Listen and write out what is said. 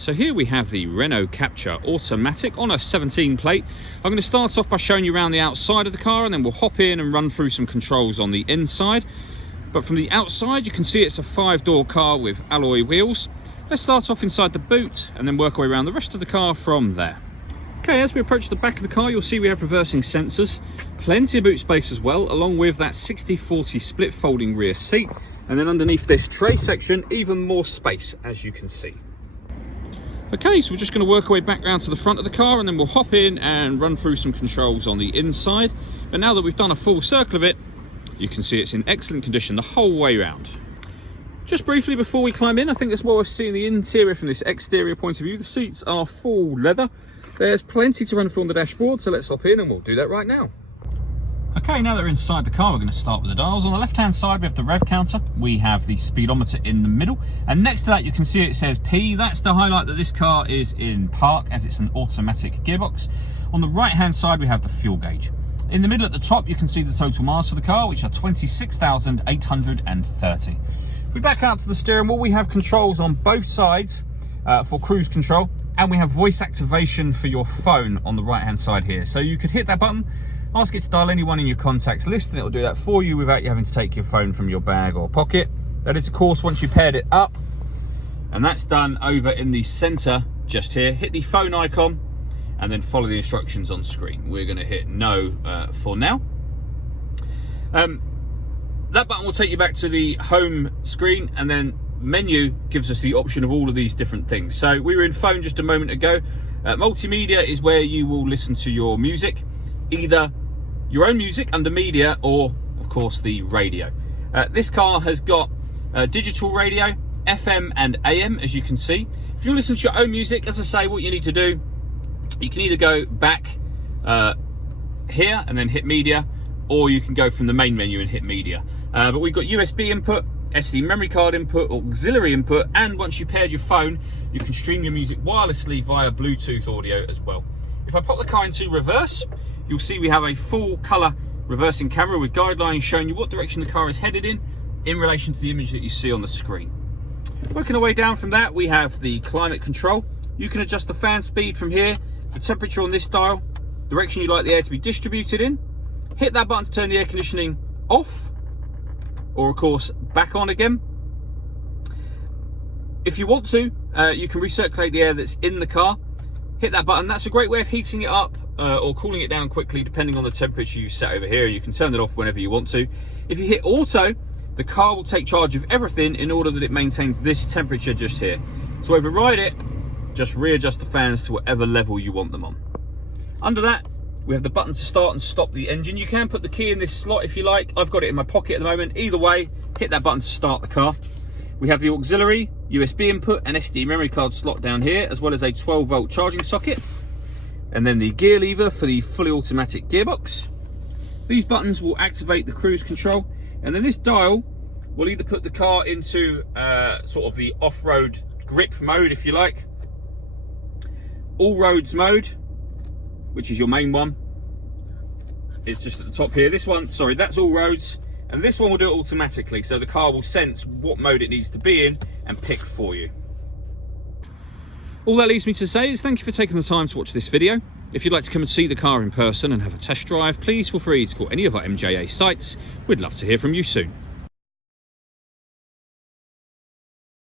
So here we have the Renault Captur automatic on a 17 plate. I'm going to start off by showing you around the outside of the car, and then we'll hop in and run through some controls on the inside. But from the outside you can see it's a 5-door car with alloy wheels. Let's start off inside the boot and then work our way around the rest of the car from there. Okay, as we approach the back of the car, you'll see we have reversing sensors, plenty of boot space as well, along with that 60/40 split folding rear seat. And then underneath this tray section, even more space, as you can see. Okay, so we're just going to work our way back round to the front of the car, and then we'll hop in and run through some controls on the inside. But now that we've done a full circle of it, you can see it's in excellent condition the whole way round. Just briefly before we climb in, I think it's well worth seeing the interior from this exterior point of view. The seats are full leather. There's plenty to run through on the dashboard, so let's hop in and we'll do that right now. Okay, now that we're inside the car, we're going to start with the dials. On the left-hand side, we have the rev counter. We have the speedometer in the middle. And next to that, you can see it says P. That's to highlight that this car is in park, as it's an automatic gearbox. On the right-hand side, we have the fuel gauge. In the middle at the top, you can see the total miles for the car, which are 26,830. If we back out to the steering wheel, we have controls on both sides for cruise control. And we have voice activation for your phone on the right-hand side here. So you could hit that button, ask it to dial anyone in your contacts list, and it'll do that for you without you having to take your phone from your bag or pocket. That is, of course, once you paired it up, and that's done over in the center just here. Hit the phone icon and then follow the instructions on screen. We're going to hit no for now. That button will take you back to the home screen, and then menu gives us the option of all of these different things. So we were in phone just a moment ago. Multimedia is where you will listen to your music, either your own music under media or of course the radio. This car has got digital radio, FM and AM, as you can see. If you listen to your own music, as I say, what you need to do, you can either go back here and then hit media, or you can go from the main menu and hit media. But we've got USB input, SD memory card input, auxiliary input, and once you paired your phone, you can stream your music wirelessly via Bluetooth audio as well. If I pop the car into reverse, you'll see we have a full color reversing camera with guidelines showing you what direction the car is headed in relation to the image that you see on the screen. Working our way down from that, we have the climate control. You can adjust the fan speed from here, the temperature on this dial, direction you'd like the air to be distributed in. Hit that button to turn the air conditioning off, or of course back on again. If you want to, you can recirculate the air that's in the car. Hit that button. That's a great way of heating it up or cooling it down quickly depending on the temperature you set over here. You can turn it off whenever you want to. If you hit auto, the car will take charge of everything in order that it maintains this temperature just here. To override it, just readjust the fans to whatever level you want them on. Under that, we have the button to start and stop the engine. You can put the key in this slot if you like. I've got it in my pocket at the moment. Either way, hit that button to start the car. We have the auxiliary, USB input and SD memory card slot down here, as well as a 12-volt charging socket. And then the gear lever for the fully automatic gearbox. These buttons will activate the cruise control. And then this dial will either put the car into sort of the off-road grip mode, if you like. All roads mode, which is your main one. It's just at the top here. This one, sorry, that's all roads. And this one will do it automatically, so the car will sense what mode it needs to be in and pick for you. All that leaves me to say is thank you for taking the time to watch this video. If you'd like to come and see the car in person and have a test drive, please feel free to call any of our MJA sites. We'd love to hear from you soon.